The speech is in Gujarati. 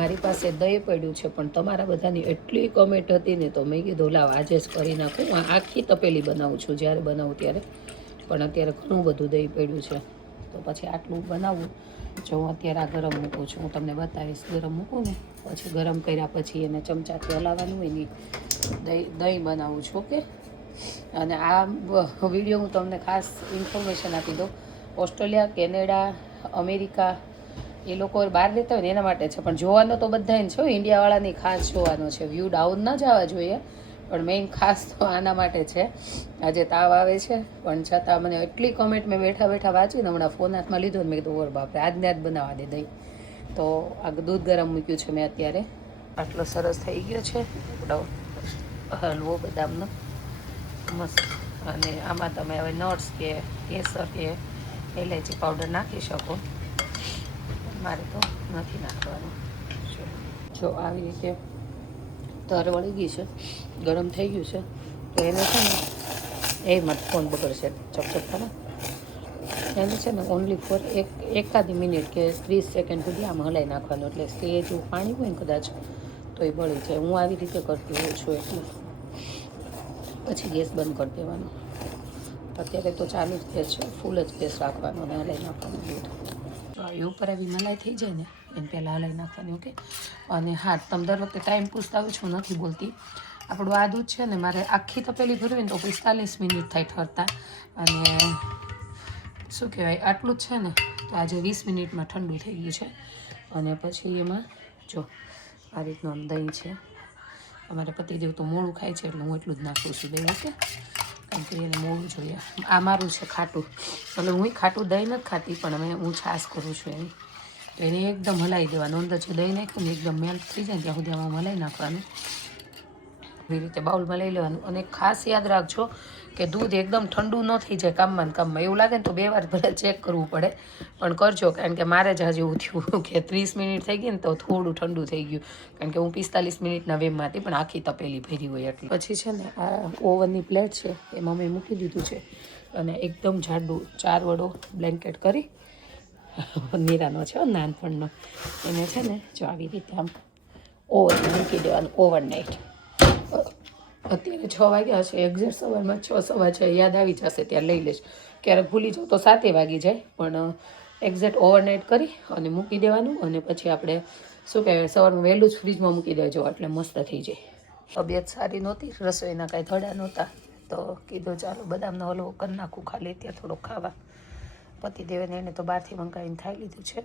મારી પાસે દહીં પડ્યું છે, પણ તમારા બધાની એટલી કમેન્ટ હતી ને તો મેં કીધું લાવ આજે જ કરી નાખું. હું આખી તપેલી બનાવું છું જ્યારે બનાવું ત્યારે, પણ અત્યારે ઘણું બધું દહીં પડ્યું છે તો પછી આટલું બનાવું. જો હું અત્યારે આ ગરમ મૂકું છું, હું તમને બતાવીશ. ગરમ મૂકું ને પછી ગરમ કર્યા પછી એને ચમચાથી હલાવવાનું હોય ને દહીં બનાવું છું. ઓકે, અને આ વિડીયો હું તમને ખાસ ઇન્ફોર્મેશન આપી દઉં. ઓસ્ટ્રેલિયા, કેનેડા, અમેરિકા એ લોકો બહાર રહેતા હોય ને એના માટે છે, પણ જોવાનો તો બધાને છે. ઇન્ડિયાવાળાની ખાસ જોવાનો છે. વ્યૂ ડાઉન ન જવા જોઈએ, પણ મેઇન ખાસ તો આના માટે છે. આજે તાવ આવે છે પણ છતાં મને એટલી કમેન્ટ મેં બેઠા બેઠા વાંચીને હમણાં ફોન હાથમાં લીધો ને મેં કીધું ઓર બાપરે આજને આજ બનાવવા દે દહીં. તો આ દૂધ ગરમ મૂક્યું છે મેં અત્યારે. આટલો સરસ થઈ ગયો છે આપણો હલવો બદામનો મસ્ત. અને આમાં તમે હવે નટ્સ કે કેસર કે એલાયચી પાવડર નાખી શકો, મારે તો નથી નાખવાનું. જો આવી રીતે તર વળી ગઈ છે, ગરમ થઈ ગયું છે, તો એને છે ને એમાં ફોન બગડશે ચપચપ કરે એને છે ને ઓનલી ફોર એકાદી મિનિટ કે 30 સેકન્ડ સુધી આમ હલાવી નાખવાનું. એટલે સેજ પાણી હોય ને કદાચ તો એ બળી જાય. હું આવી રીતે કરતી હોઉં છું. એટલે પછી ગેસ બંધ કરી દેવાનો. અત્યારે તો ચાલુ જ ગેસ છે, ફૂલ જ ગેસ રાખવાનો અને હલાવી નાખવાનું દૂધ. એ ઉપર આવી મલાઈ થઈ જાય ને એને પહેલાં હલાવી નાખવાની. ઓકે, અને હા, તમે દર વખતે ટાઈમ પૂછતા હોય છું, નથી બોલતી. આપણું આ દૂધ છે ને મારે આખી તપેલી ભરવી ને તો 45 મિનિટ થાય ઠરતા. અને શું કહેવાય, આટલું જ છે ને તો આજે 20 મિનિટમાં ઠંડુ થઈ ગયું છે. અને પછી એમાં જો આ રીતનું આમ દહીં છે. અમારે પતિદેવ તો મોળું ખાય છે એટલે હું એટલું જ નાખું છું દહીં. ઓકે, કારણ કે એને મોળું જોઈએ. આ મારું છે ખાટું, એટલે હું ખાટું દહીં નથી ખાતી, પણ હવે હું છાશ કરું છું એની. તો એને એકદમ હલાવી દેવાનું. અંદર જે દહીં નાખ્યું ને એકદમ મેલ્ટ થઈ જાય ત્યાં સુધી આમાં હલાવી નાખવાનું. એવી રીતે બાઉલમાં લઈ લેવાનું. અને ખાસ યાદ રાખજો કે દૂધ એકદમ ઠંડુ ન થઈ જાય કામમાં ને કામમાં. એવું લાગે ને તો 2 વાર ભલે ચેક કરવું પડે, પણ કરજો. કારણ કે મારે જ હજી એવું થયું કે 30 મિનિટ થઈ ગઈ ને તો થોડું ઠંડુ થઈ ગયું. કારણ કે હું 45 મિનિટના વેમમાં હતી, પણ આખી તપેલી ભરી હોય એટલે. પછી છે ને આ ઓવનની પ્લેટ છે એમાં મેં મૂકી દીધું છે. અને એકદમ જાડું 4 વડો બ્લેન્કેટ કરી નીરાનો છે નાનપણનો, એને છે ને જો આવી રીતે આમ ઓવન મૂકી દેવાનું ઓવરનાઇટ. અત્યારે 6 વાગ્યા છે એક્ઝેક્ટ. સવારમાં 6 સવા 6 યાદ આવી જશે ત્યારે લઈ લઈશ. ક્યારેક ભૂલી જાઉં તો 7 વાગી જાય, પણ એક્ઝેક્ટ ઓવરનાઇટ કરી અને મૂકી દેવાનું. અને પછી આપણે શું કહેવાય સવારમાં વહેલું જ ફ્રીજમાં મૂકી દેજો એટલે મસ્ત થઈ જાય. તબિયત સારી નહોતી, રસોઈના કાંઈ ધડા નહોતા, તો કીધું ચાલો બદામનો હલવો કરી નાખું ખાલી ત્યાં થોડોક ખાવા. પતિદેવને એને તો બહારથી મંગાવીને ખાઈ લીધું છે.